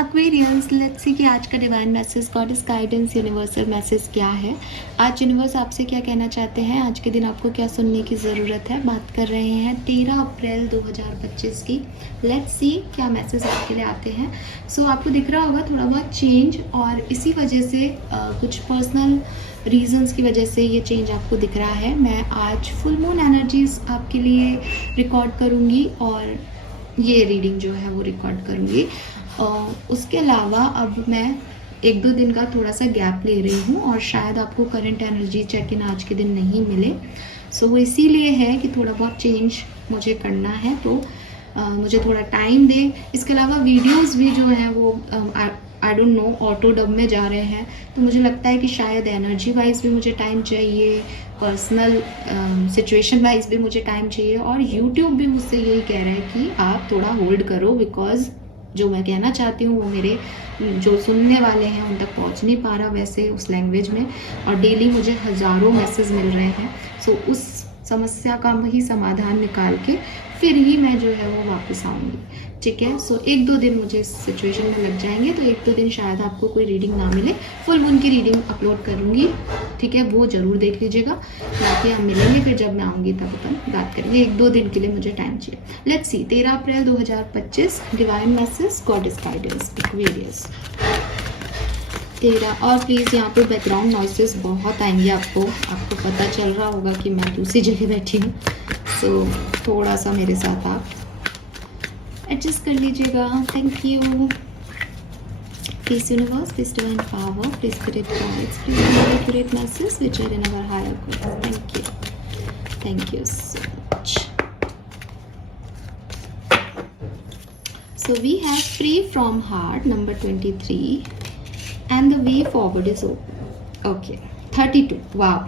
Aquarians, let's see कि आज का divine message, goddess guidance, universal message क्या है। आज यूनिवर्स आपसे क्या कहना चाहते हैं, आज के दिन आपको क्या सुनने की ज़रूरत है। बात कर रहे हैं 13 अप्रैल 2025 की। लेट्स सी क्या मैसेज आपके लिए आते हैं। सो आपको दिख रहा होगा थोड़ा बहुत चेंज, और इसी वजह से कुछ पर्सनल रीजंस की वजह से ये चेंज आपको दिख रहा है। मैं आज फुल मून एनर्जीज आपके लिए रिकॉर्ड करूँगी और ये रीडिंग जो है वो रिकॉर्ड करूँगी। उसके अलावा अब मैं 1-2 दिन का थोड़ा सा गैप ले रही हूँ और शायद आपको करंट एनर्जी चेक इन आज के दिन नहीं मिले। सो वो इसीलिए है कि थोड़ा बहुत चेंज मुझे करना है, तो मुझे थोड़ा टाइम दे। इसके अलावा वीडियोस भी जो हैं वो I don't know auto dub में जा रहे हैं, तो मुझे लगता है कि शायद एनर्जी वाइज भी मुझे टाइम चाहिए, पर्सनल सिचुएशन वाइज भी मुझे टाइम चाहिए, और यूट्यूब भी मुझसे यही कह रहा है कि आप थोड़ा होल्ड करो, बिकॉज जो मैं कहना चाहती हूँ वो मेरे जो सुनने वाले हैं उन तक पहुँच नहीं पा रहा वैसे उस लैंग्वेज में, और डेली मुझे हज़ारों मैसेज मिल रहे हैं। सो उस समस्या का ही समाधान निकाल के फिर ही मैं जो है वो वापस आऊँगी, ठीक है। सो 1-2 दिन मुझे इस सिचुएशन में लग जाएंगे, तो 1-2 दिन शायद आपको कोई रीडिंग ना मिले। फुल मून की रीडिंग अपलोड करूँगी, ठीक है, वो ज़रूर देख लीजिएगा। बाकी हम मिलेंगे फिर जब मैं आऊँगी तब अपन बात करेंगे। 1-2 दिन के लिए मुझे टाइम चाहिए। Let's see 13 April 2025 divine message, goddess guidance, Aquarius 13। और प्लीज़ यहाँ पे बैकग्राउंड नॉइसेस बहुत आएंगे, आपको पता चल रहा होगा कि मैं दूसरी जगह बैठी हूँ, सो थोड़ा सा मेरे साथ आप एडजस्ट कर लीजिएगा। Thank you. Please universe, please divine power, please spirit guides, please give accurate messages which are in our higher good. Thank you. Thank you so much. So we have free from heart number 23 and the way forward is open. Okay. 32. Wow.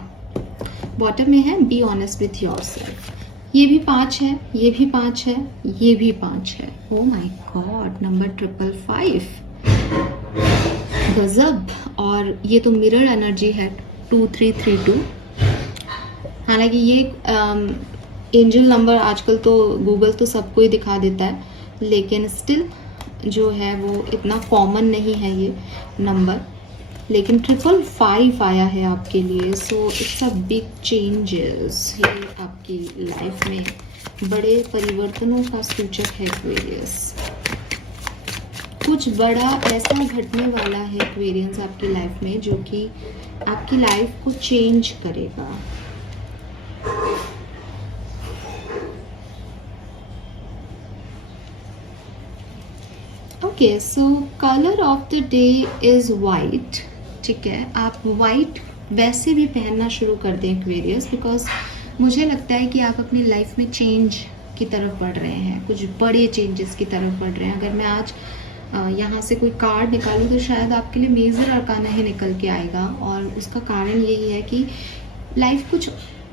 Bottom में है be honest with yourself. ये भी 5 है, ये भी 5 है, ये भी 5 है। Oh my God, नंबर 555 गजब। और ये तो मिरर एनर्जी है 2332। हालांकि ये एंजल नंबर आजकल तो गूगल तो सबको ही दिखा देता है, लेकिन स्टिल जो है वो इतना कॉमन नहीं है ये नंबर। लेकिन 555 आया है आपके लिए, so it's a big changes. ये आपकी लाइफ में बड़े परिवर्तनों का सूचक है एक्वेरियस। कुछ बड़ा ऐसा घटने वाला है एक्वेरियंस आपकी लाइफ में जो कि आपकी लाइफ को चेंज करेगा। Okay, so colour of the day is white, ठीक है। आप वाइट वैसे भी पहनना शुरू कर दें एक्वेरियस, बिकॉज मुझे लगता है कि आप अपनी लाइफ में चेंज की तरफ बढ़ रहे हैं, कुछ बड़े चेंजेस की तरफ बढ़ रहे हैं। अगर मैं आज यहाँ से कोई कार्ड निकालूँ तो शायद आपके लिए मेजर अरकाना ही निकल के आएगा, और उसका कारण यही है कि लाइफ कुछ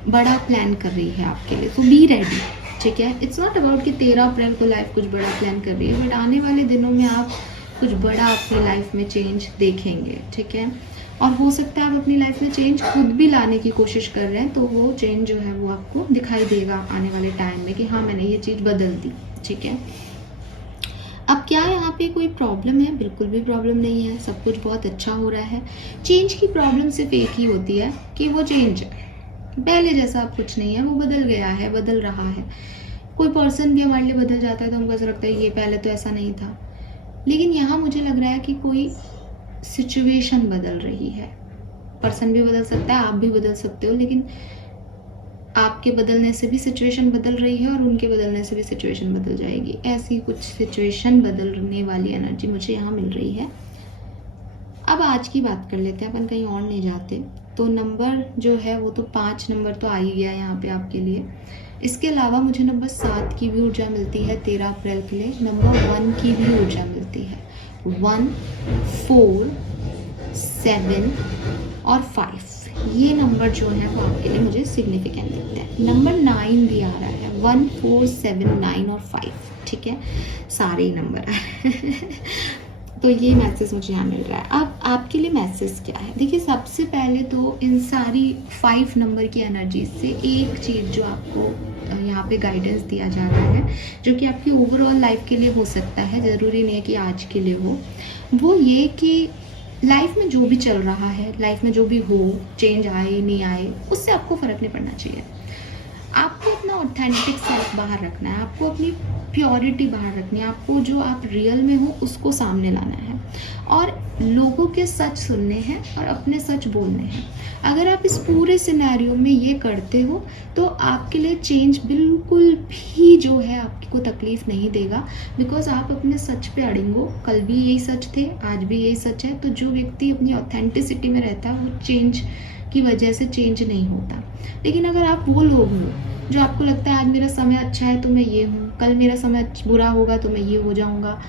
बड़ा प्लान कर रही है आपके लिए, तो बी रेडी, ठीक है। इट्स नॉट अबाउट कि 13 अप्रैल को लाइफ कुछ बड़ा प्लान कर रही है, बट आने वाले दिनों में आप कुछ बड़ा अपनी लाइफ में चेंज देखेंगे, ठीक है। और हो सकता है आप अपनी लाइफ में चेंज खुद भी लाने की कोशिश कर रहे हैं, तो वो चेंज जो है वो आपको दिखाई देगा आने वाले टाइम में कि हाँ मैंने ये चीज़ बदल दी, ठीक है। अब क्या यहाँ पे कोई प्रॉब्लम है? बिल्कुल भी प्रॉब्लम नहीं है, सब कुछ बहुत अच्छा हो रहा है। चेंज की प्रॉब्लम सिर्फ एक ही होती है कि वो चेंज है, पहले जैसा अब कुछ नहीं है, वो बदल गया है, बदल रहा है। कोई पर्सन भी हमारे लिए बदल जाता है तो हमको ऐसा लगता है ये पहले तो ऐसा नहीं था, लेकिन यहाँ मुझे लग रहा है कि कोई सिचुएशन बदल रही है। पर्सन भी बदल सकता है, आप भी बदल सकते हो, लेकिन आपके बदलने से भी सिचुएशन बदल रही है और उनके बदलने से भी सिचुएशन बदल जाएगी। ऐसी कुछ सिचुएशन बदलने वाली एनर्जी मुझे यहाँ मिल रही है। अब आज की बात कर लेते हैं, अपन कहीं और नहीं जाते। तो नंबर जो है वो तो 5 नंबर तो आ ही गया यहाँ पे आपके लिए। इसके अलावा मुझे नंबर 7 की भी ऊर्जा मिलती है 13 अप्रैल के लिए। नंबर 1 की भी ऊर्जा मिलती है। 1, 4, 7 और 5 ये नंबर जो है वो आपके लिए मुझे सिग्निफिकेंट लगता है। नंबर 9 भी आ रहा है, 1, 4, 7, 9 और 5, ठीक है, सारे ही नंबर आ रहे हैं। तो ये मैसेज मुझे यहाँ मिल रहा है। अब आपके लिए मैसेज क्या है? देखिए, सबसे पहले तो इन सारी 5 नंबर की एनर्जी से एक चीज़ जो आपको यहाँ पे गाइडेंस दिया जा रहा है, जो कि आपकी ओवरऑल लाइफ के लिए हो सकता है, ज़रूरी नहीं है कि आज के लिए हो, वो ये कि लाइफ में जो भी चल रहा है, लाइफ में जो भी हो, चेंज आए नहीं आए, उससे आपको फ़र्क नहीं पड़ना चाहिए। आपको अपना ऑथेंटिक सेल्फ बाहर रखना है, आपको अपनी प्योरिटी बाहर रखनी है, आपको जो आप रियल में हो उसको सामने लाना है और लोगों के सच सुनने हैं और अपने सच बोलने हैं। अगर आप इस पूरे सिनेरियो में ये करते हो तो आपके लिए चेंज बिल्कुल भी जो है आपको तकलीफ नहीं देगा, बिकॉज आप अपने सच पे अड़ेंगे हो। कल भी यही सच थे, आज भी यही सच है। तो जो व्यक्ति अपनी ऑथेंटिसिटी में रहता है वो चेंज की वजह से चेंज नहीं होता। लेकिन अगर आप वो लोग हो जो आपको लगता है आज मेरा समय अच्छा है तो मैं ये हूँ, कल मेरा समय बुरा होगा तो मैं ये हो जाऊँगा,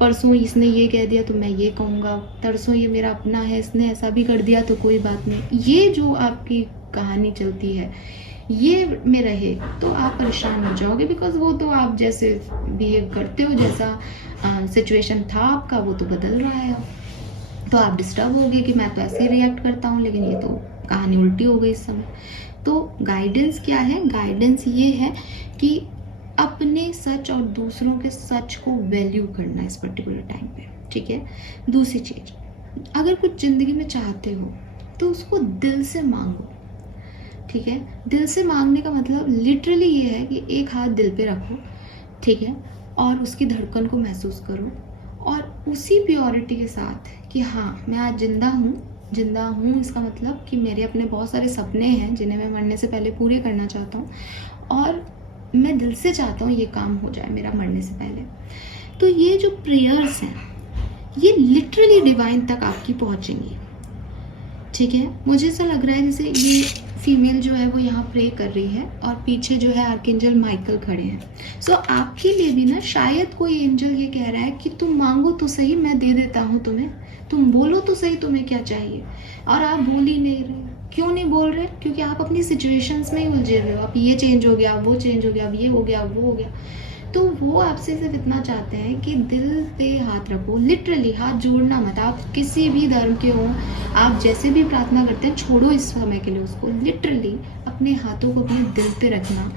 परसों इसने ये कह दिया तो मैं ये कहूँगा, तरसों ये मेरा अपना है इसने ऐसा भी कर दिया तो कोई बात नहीं, ये जो आपकी कहानी चलती है ये में रहे तो आप परेशान हो जाओगे। बिकॉज वो तो आप जैसे बिहेव करते हो, जैसा सिचुएशन था आपका वो तो बदल रहा है अब, तो आप डिस्टर्ब हो गए कि मैं तो ऐसे ही रिएक्ट करता हूँ, लेकिन ये तो कहानी उल्टी हो गई इस समय। तो गाइडेंस क्या है? गाइडेंस ये है कि अपने सच और दूसरों के सच को वैल्यू करना इस पर्टिकुलर टाइम पे, ठीक है। दूसरी चीज़, अगर कुछ ज़िंदगी में चाहते हो तो उसको दिल से मांगो, ठीक है। दिल से मांगने का मतलब लिटरली ये है कि एक हाथ दिल पे रखो, ठीक है, और उसकी धड़कन को महसूस करो और उसी प्योरिटी के साथ कि हाँ मैं आज जिंदा हूँ, इसका मतलब कि मेरे अपने बहुत सारे सपने हैं जिन्हें मैं मरने से पहले पूरे करना चाहता हूँ और मैं दिल से चाहता हूँ ये काम हो जाए मेरा मरने से पहले। तो ये जो प्रेयर्स हैं ये लिटरली डिवाइन तक आपकी पहुँचेंगी, ठीक है। मुझे ऐसा लग रहा है जैसे ये फीमेल जो है वो यहाँ प्रे कर रही है और पीछे जो है आर्कएंजल माइकल खड़े हैं। सो आपके लिए भी ना शायद कोई एंजल ये कह रहा है कि तुम मांगो तो सही, मैं दे देता हूँ तुम्हें, तुम बोलो तो सही तुम्हें क्या चाहिए। और आप बोल ही नहीं रहे। क्यों नहीं बोल रहे? क्योंकि आप अपनी सिचुएशंस में ही उलझे हुए हो। आप ये चेंज हो गया, वो चेंज हो गया, अब ये हो गया, वो हो गया। तो वो आपसे सिर्फ इतना चाहते हैं कि दिल पे हाथ रखो, लिटरली हाथ जोड़ना मत। आप किसी भी धर्म के हो, आप जैसे भी प्रार्थना करते हैं, छोड़ो इस समय के लिए उसको। लिटरली अपने हाथों को अपने दिल पे रखना,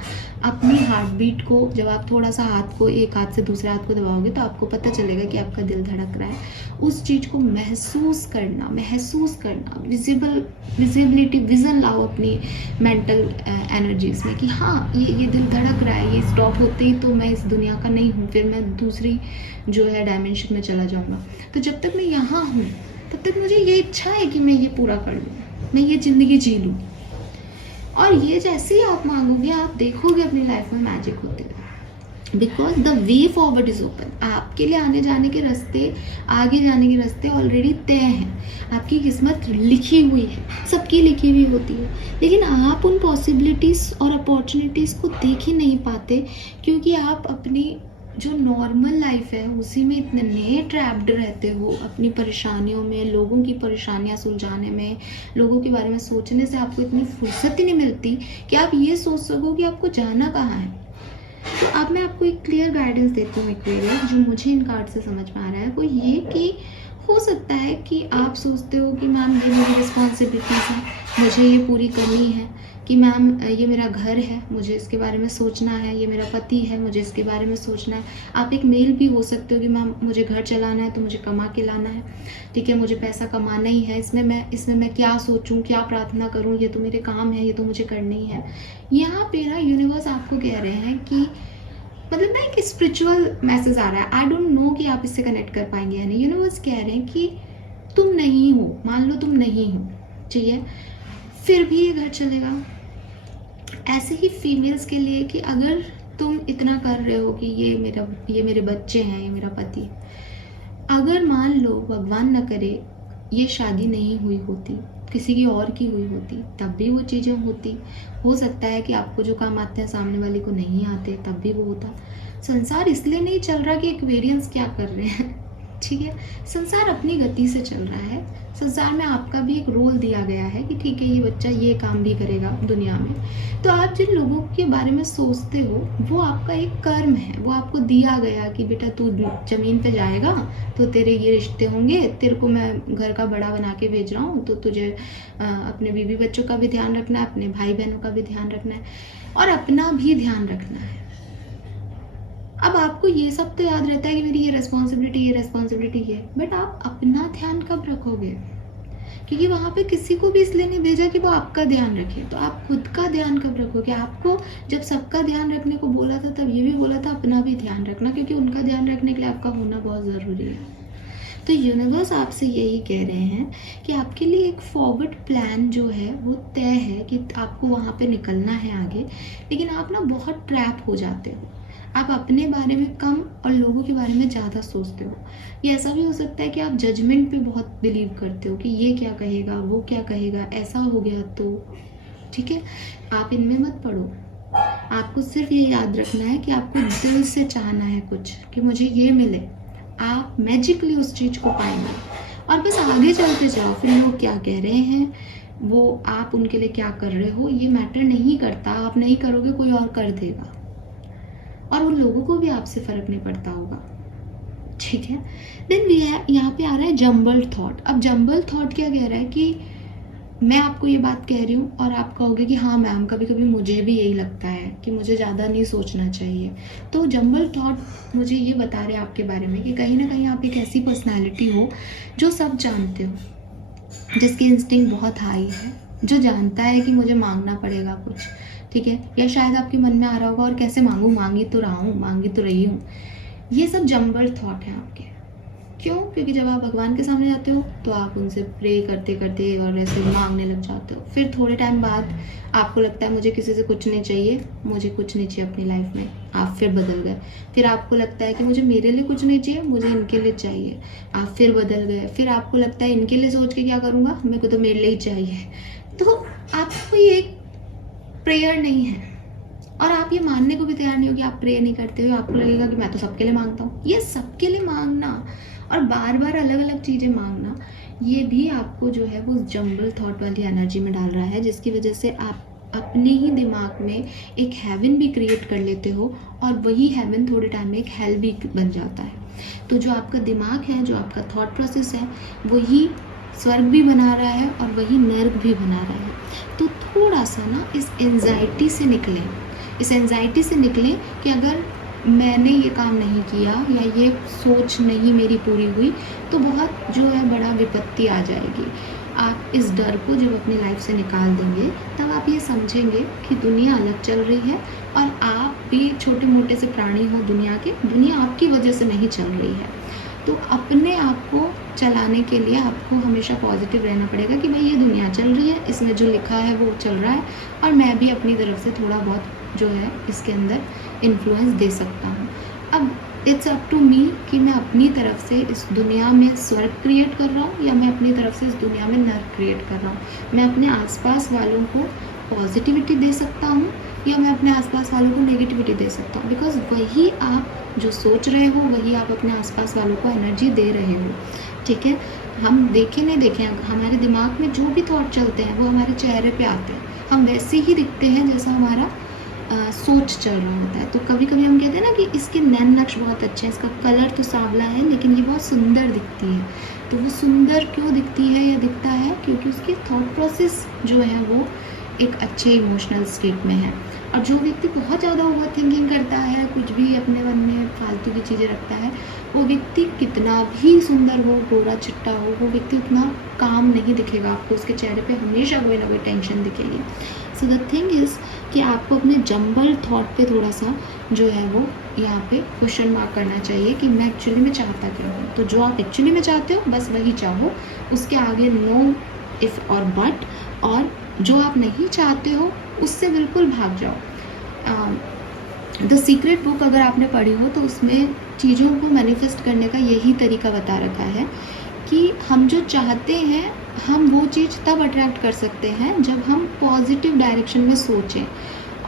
अपनी हार्ट बीट को, जब आप थोड़ा सा हाथ को एक हाथ से दूसरे हाथ को दबाओगे तो आपको पता चलेगा कि आपका दिल धड़क रहा है। उस चीज़ को महसूस करना, विजिबिलिटी, विज़न लाओ अपनी मेंटल एनर्जीज में कि हाँ ये दिल धड़क रहा है, ये स्टॉप होते ही तो मैं इस दुनिया का नहीं हूँ, फिर मैं दूसरी जो है डायमेंशन में चला जाऊँगा। तो जब तक मैं यहाँ हूँ तब तक मुझे ये इच्छा है कि मैं ये पूरा कर लूँ, मैं ये ज़िंदगी जी लूँ। और ये जैसे ही आप मांगोगे आप देखोगे अपनी लाइफ में मैजिक होते हुए, because the way forward is open. आपके लिए आने जाने के रास्ते, आगे जाने के रास्ते ऑलरेडी तय हैं। आपकी किस्मत लिखी हुई है, सबकी लिखी हुई होती है, लेकिन आप उन पॉसिबिलिटीज़ और अपॉर्चुनिटीज़ को देख ही नहीं पाते क्योंकि आप अपनी जो नॉर्मल लाइफ है उसी में इतने नए ट्रैप्ड रहते हो, अपनी परेशानियों में, लोगों की परेशानियां सुलझाने में, लोगों के बारे में सोचने से आपको इतनी फुर्सत ही नहीं मिलती कि आप ये सोच सको कि आपको जाना कहाँ है। तो अब मैं आपको एक क्लियर गाइडेंस देती हूँ एक्वेरियस, जो मुझे इन कार्ड से समझ में आ रहा है वो ये कि हो सकता है कि आप सोचते हो कि मैम ये मेरी रिस्पॉन्सिबिलिटीज़ हैं, मुझे ये पूरी करनी है, कि मैम ये मेरा घर है, मुझे इसके बारे में सोचना है, ये मेरा पति है, मुझे इसके बारे में सोचना है। आप एक मेल भी हो सकते हो कि मैम मुझे घर चलाना है तो मुझे कमा के लाना है, ठीक है, मुझे पैसा कमाना ही है, इसमें मैं क्या सोचूं, क्या प्रार्थना करूं, ये तो मेरे काम है, ये तो मुझे करना ही है। यहाँ पे ना यूनिवर्स आपको कह रहे हैं कि मतलब ना एक स्पिरिचुअल मैसेज आ रहा है, आई डोंट नो कि आप इससे कनेक्ट कर पाएंगे या नहीं। यूनिवर्स कह रहे हैं कि तुम नहीं हो, मान लो तुम नहीं हो, ठीक है, फिर भी ये घर चलेगा। ऐसे ही फीमेल्स के लिए कि अगर तुम इतना कर रहे हो कि ये मेरे बच्चे हैं, ये मेरा पति, अगर मान लो भगवान न करे ये शादी नहीं हुई होती, किसी की और की हुई होती, तब भी वो चीज़ें होती। हो सकता है कि आपको जो काम आते हैं सामने वाले को नहीं आते, तब भी वो होता। संसार इसलिए नहीं चल रहा कि एक्वेरियंस क्या कर रहे हैं ठीक है, संसार अपनी गति से चल रहा है। संसार में आपका भी एक रोल दिया गया है कि ठीक है ये बच्चा ये काम भी करेगा दुनिया में। तो आप जिन लोगों के बारे में सोचते हो वो आपका एक कर्म है, वो आपको दिया गया कि बेटा तू ज़मीन पे जाएगा तो तेरे ये रिश्ते होंगे, तेरे को मैं घर का बड़ा बना के भेज रहा हूँ, तो तुझे अपने बीवी बच्चों का भी ध्यान रखना है, अपने भाई बहनों का भी ध्यान रखना है और अपना भी ध्यान रखना है। अब आपको ये सब तो याद रहता है कि मेरी ये रिस्पॉन्सिबिलिटी है, बट आप अपना ध्यान कब रखोगे? क्योंकि वहाँ पे किसी को भी इसलिए नहीं भेजा कि वो आपका ध्यान रखे, तो आप खुद का ध्यान कब रखोगे? आपको जब सबका ध्यान रखने को बोला था तब ये भी बोला था अपना भी ध्यान रखना, क्योंकि उनका ध्यान रखने के लिए आपका होना बहुत ज़रूरी है। तो यूनिवर्स आपसे यही कह रहे हैं कि आपके लिए एक फॉरवर्ड प्लान जो है वो तय है कि आपको वहाँ पे निकलना है आगे, लेकिन आप ना बहुत ट्रैप हो जाते हो। आप अपने बारे में कम और लोगों के बारे में ज़्यादा सोचते हो। ये ऐसा भी हो सकता है कि आप जजमेंट पे बहुत बिलीव करते हो कि ये क्या कहेगा, वो क्या कहेगा, ऐसा हो गया तो। ठीक है, आप इनमें मत पड़ो। आपको सिर्फ ये याद रखना है कि आपको दिल से चाहना है कुछ कि मुझे ये मिले, आप मैजिकली उस चीज़ को पाएंगे और बस आगे चलते जाओ। फिर लोग क्या कह रहे हैं, वो आप उनके लिए क्या कर रहे हो, ये मैटर नहीं करता। आप नहीं करोगे, कोई और कर देगा और उन लोगों को भी आपसे फ़र्क नहीं पड़ता होगा। ठीक है, देन वी है यहाँ पे आ रहा है जम्बल्ड थॉट। अब जम्बल्ड थॉट क्या कह रहा है कि मैं आपको ये बात कह रही हूँ और आप कहोगे कि हाँ मैम कभी कभी मुझे भी यही लगता है कि मुझे ज़्यादा नहीं सोचना चाहिए। तो जम्बल्ड थॉट मुझे ये बता रहे हैं आपके बारे में कि कहीं ना कहीं आप एक ऐसी पर्सनैलिटी हो जो सब जानते हो, जिसकी इंस्टिंक्ट बहुत हाई है, जो जानता है कि मुझे मांगना पड़ेगा कुछ। ठीक है, या शायद आपके मन में आ रहा होगा और कैसे मांगूँ, मांगी तो रहा हूँ, मांगी तो रही हूँ। ये सब जम्बल्ड थॉट हैं आपके। क्यों? क्योंकि जब आप भगवान के सामने जाते हो तो आप उनसे प्रे करते करते और ऐसे मांगने लग जाते हो। फिर थोड़े टाइम बाद आपको लगता है मुझे किसी से कुछ नहीं चाहिए, मुझे कुछ नहीं चाहिए अपनी लाइफ में। आप फिर बदल गए। फिर आपको लगता है कि मुझे मेरे लिए कुछ नहीं चाहिए, मुझे इनके लिए चाहिए। आप फिर बदल गए। फिर आपको लगता है इनके लिए सोच के क्या करूँगा, मेरे को तो मेरे लिए ही चाहिए। तो आपको ये एक प्रेयर नहीं है और आप ये मानने को भी तैयार नहीं हो कि आप प्रे नहीं करते हो। आपको लगेगा कि मैं तो सबके लिए मांगता हूँ। ये सबके लिए मांगना और बार बार अलग अलग चीज़ें मांगना, ये भी आपको जो है वो जंबल थॉट वाली एनर्जी में डाल रहा है, जिसकी वजह से आप अपने ही दिमाग में एक हेवन भी क्रिएट कर लेते हो और वही हेवन थोड़े टाइम में एक हेल भी बन जाता है। तो जो आपका दिमाग है, जो आपका थॉट प्रोसेस है, वही स्वर्ग भी बना रहा है और वही नर्क भी बना रहा है। तो थोड़ा सा ना इस एंजाइटी से निकलें, इस एंजाइटी से निकलें कि अगर मैंने ये काम नहीं किया या ये सोच नहीं मेरी पूरी हुई तो बहुत जो है बड़ा विपत्ति आ जाएगी। आप इस डर को जब अपनी लाइफ से निकाल देंगे तब आप ये समझेंगे कि दुनिया अलग चल रही है और आप भी छोटे मोटे से प्राणी हो दुनिया के, दुनिया आपकी वजह से नहीं चल रही है। तो अपने आप को चलाने के लिए आपको हमेशा पॉजिटिव रहना पड़ेगा कि भाई ये दुनिया चल रही है, इसमें जो लिखा है वो चल रहा है और मैं भी अपनी तरफ से थोड़ा बहुत जो है इसके अंदर इन्फ्लुएंस दे सकता हूँ। अब इट्स अप टू मी कि मैं अपनी तरफ से इस दुनिया में स्वर्ग क्रिएट कर रहा हूँ या मैं अपनी तरफ से इस दुनिया में नर्क क्रिएट कर रहा हूँ। मैं अपने आसपास वालों को पॉजिटिविटी दे सकता हूँ या मैं अपने आसपास वालों को नेगेटिविटी दे सकता हूँ, बिकॉज वही आप जो सोच रहे हो वही आप अपने आसपास वालों को एनर्जी दे रहे हो। ठीक है, हम देखें नहीं देखें, हमारे दिमाग में जो भी थॉट चलते हैं वो हमारे चेहरे पे आते हैं। हम वैसे ही दिखते हैं जैसा हमारा सोच चल रहा होता है। तो कभी कभी हम कहते हैं ना कि इसके नैन नक्श बहुत अच्छे हैं, इसका कलर तो सांवला है लेकिन ये बहुत सुंदर दिखती है। तो वो सुंदर क्यों दिखती है या दिखता है? क्योंकि उसकी थॉट प्रोसेस जो है वो एक अच्छे इमोशनल स्टेट में है। और जो व्यक्ति बहुत ज़्यादा ओवर थिंकिंग करता है, कुछ भी अपने मन में फालतू की चीज़ें रखता है, वो व्यक्ति कितना भी सुंदर हो, गोरा चिट्टा हो, वो व्यक्ति उतना काम नहीं दिखेगा आपको। उसके चेहरे पे हमेशा कोई ना कोई टेंशन दिखेगी। सो द थिंग इज़ कि आपको अपने जंबल थॉट पे थोड़ा सा जो है वो यहाँ पे क्वेश्चन मार्क करना चाहिए कि मैं एक्चुअली में चाहता क्या हूँ। तो जो आप एक्चुअली में चाहते हो बस वही चाहो, उसके आगे नो इफ़ और बट, और जो आप नहीं चाहते हो उससे बिल्कुल भाग जाओ। द सीक्रेट बुक अगर आपने पढ़ी हो तो उसमें चीज़ों को मैनिफेस्ट करने का यही तरीका बता रखा है कि हम जो चाहते हैं हम वो चीज़ तब अट्रैक्ट कर सकते हैं जब हम पॉजिटिव डायरेक्शन में सोचें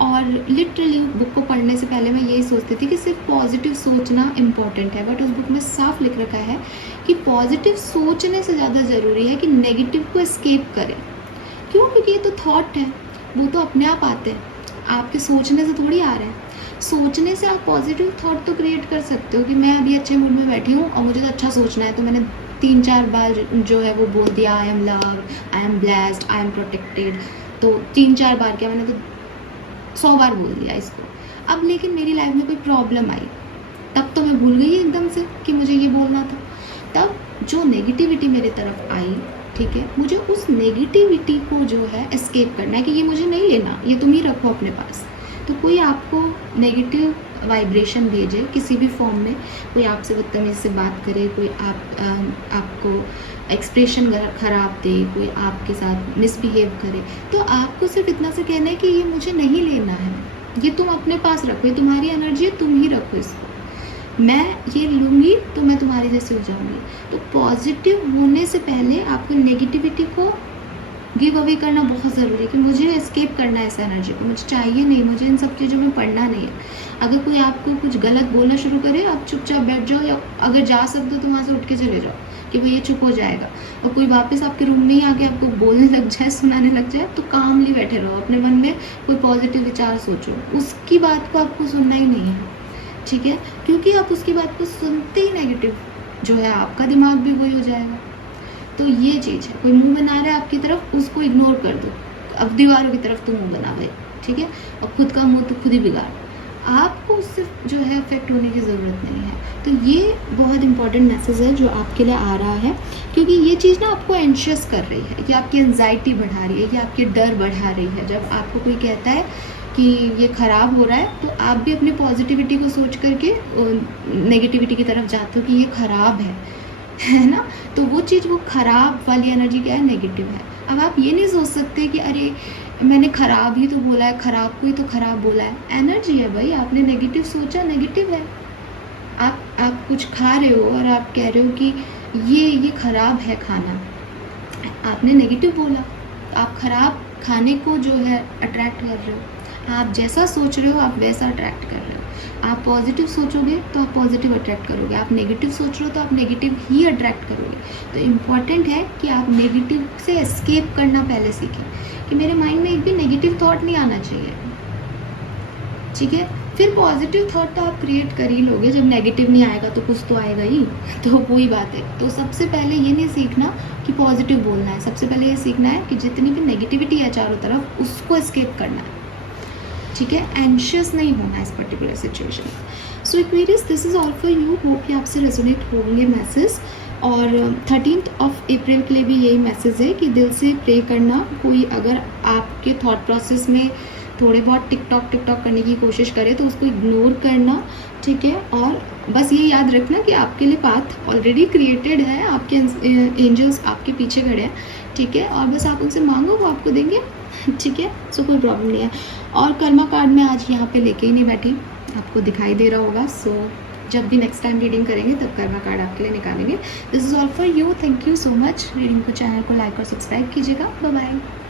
और लिटरली बुक को पढ़ने से पहले मैं यही सोचती थी कि सिर्फ पॉजिटिव सोचना इम्पॉर्टेंट है, बट उस बुक में साफ लिख रखा है कि पॉजिटिव सोचने से ज़्यादा ज़रूरी है कि नेगेटिव को एस्केप करें। क्यों? क्योंकि ये तो थॉट है, वो तो अपने आप आते हैं, आपके सोचने से थोड़ी आ रहे हैं। सोचने से आप पॉजिटिव थॉट तो क्रिएट कर सकते हो कि मैं अभी अच्छे मूड में बैठी हूँ और मुझे तो अच्छा सोचना है, तो मैंने 3-4 बार जो है वो बोल दिया I am love, I am blessed, I am protected. तो 3-4 बार क्या, मैंने तो 100 बार बोल दिया इसको। अब लेकिन मेरी लाइफ में कोई प्रॉब्लम आई, तब तो मैं भूल गई एकदम से कि मुझे ये बोलना था। तब जो नेगेटिविटी मेरे तरफ आई, ठीक है, मुझे उस नेगेटिविटी को जो है एस्केप करना है कि ये मुझे नहीं लेना, ये तुम ही रखो अपने पास। तो कोई आपको नेगेटिव वाइब्रेशन भेजे किसी भी फॉर्म में, कोई आपसे बदतमीज़ से बात करे, कोई आपको एक्सप्रेशन ख़राब दे, कोई आपके साथ मिसबिहेव करे, तो आपको सिर्फ इतना से कहना है कि ये मुझे नहीं लेना है, ये तुम अपने पास रखो, ये तुम्हारी एनर्जी है, तुम ही रखो इसको। मैं ये लूँगी तो मैं तुम्हारे जैसे हो जाऊँगी। तो पॉजिटिव होने से पहले आपको नेगेटिविटी को गिव अवे करना बहुत ज़रूरी है कि मुझे एस्केप करना है इस एनर्जी को, मुझे चाहिए नहीं, मुझे इन सब चीज़ों में पढ़ना नहीं है। अगर कोई आपको कुछ गलत बोलना शुरू करे, आप चुपचाप बैठ जाओ, या अगर जा सकते हो तो वहाँ से उठ के चले जाओ कि भाई ये चुप हो जाएगा। और कोई वापस आपके रूम में ही आके आपको बोलने लग जाए, सुनाने लग जाए, तो कामली बैठे रहो, अपने मन में कोई पॉजिटिव विचार सोचो, उसकी बात को आपको सुनना ही नहीं है, ठीक है, क्योंकि आप उसकी बात को सुनते ही नेगेटिव जो है आपका दिमाग भी वही हो जाएगा। तो ये चीज़ है, कोई मुंह बना रहा है आपकी तरफ, उसको इग्नोर कर दो, अब दीवारों की तरफ तो मुंह बना भाई, ठीक है, और खुद का मुंह तो खुद ही बिगाड़, आपको उससे जो है अफेक्ट होने की ज़रूरत नहीं है। तो ये बहुत इंपॉर्टेंट मैसेज है जो आपके लिए आ रहा है, क्योंकि ये चीज़ ना आपको एंशियस कर रही है, कि आपकी एंजाइटी बढ़ा रही है, कि आपके डर बढ़ा रही है। जब आपको कोई कहता है कि ये ख़राब हो रहा है, तो आप भी अपनी पॉजिटिविटी को सोच करके नेगेटिविटी की तरफ जाते हो कि ये ख़राब है ना। तो वो चीज़, वो ख़राब वाली एनर्जी क्या है, नेगेटिव है। अब आप ये नहीं सोच सकते कि अरे मैंने ख़राब ही तो बोला है, ख़राब को ही तो ख़राब बोला है। एनर्जी है भाई, आपने नेगेटिव सोचा, नेगेटिव है। आप कुछ खा रहे हो और आप कह रहे हो कि ये ख़राब है खाना, आपने नेगेटिव बोला, तो आप ख़राब खाने को जो है अट्रैक्ट कर रहे हो। आप जैसा सोच रहे हो आप वैसा अट्रैक्ट कर रहे हो। आप पॉजिटिव सोचोगे तो आप पॉजिटिव अट्रैक्ट करोगे, आप नेगेटिव सोच रहे हो तो आप नेगेटिव ही अट्रैक्ट करोगे। तो इम्पॉर्टेंट है कि आप नेगेटिव से एस्केप करना पहले सीखें, कि मेरे माइंड में एक भी नेगेटिव थॉट नहीं आना चाहिए, ठीक है। फिर पॉजिटिव थॉट तो आप क्रिएट कर ही लोगे, जब नेगेटिव नहीं आएगा तो कुछ तो आएगा ही, तो वही बात है। तो सबसे पहले ये नहीं सीखना कि पॉजिटिव बोलना है, सबसे पहले ये सीखना है कि जितनी भी नेगेटिविटी है चारों तरफ, उसको एस्केप करना है, ठीक है। एंशियस नहीं होना इस पर्टिकुलर सिचुएशन में। So Aquarius, this is all for you, hope कि आपसे रेजोनेट होंगे मैसेज। और 13 अप्रैल के लिए भी यही मैसेज है कि दिल से प्रे करना। कोई अगर आपके थॉट प्रोसेस में थोड़े बहुत टिकटॉक करने की कोशिश करे तो उसको इग्नोर करना, ठीक है। और बस ये याद रखना कि आपके लिए पाथ ऑलरेडी क्रिएटेड है, आपके एंजल्स आपके पीछे खड़े हैं, ठीक है। और बस आप उनसे मांगो, वो आपको देंगे, ठीक है। सो कोई प्रॉब्लम नहीं है। और कर्मा कार्ड मैं आज यहाँ पे लेके ही नहीं बैठी, आपको दिखाई दे रहा होगा। सो जब भी नेक्स्ट टाइम रीडिंग करेंगे तब कर्मा कार्ड आपके लिए निकालेंगे। This is all for you, thank you so much. Reading को, चैनल को लाइक और सब्सक्राइब कीजिएगा। Bye bye.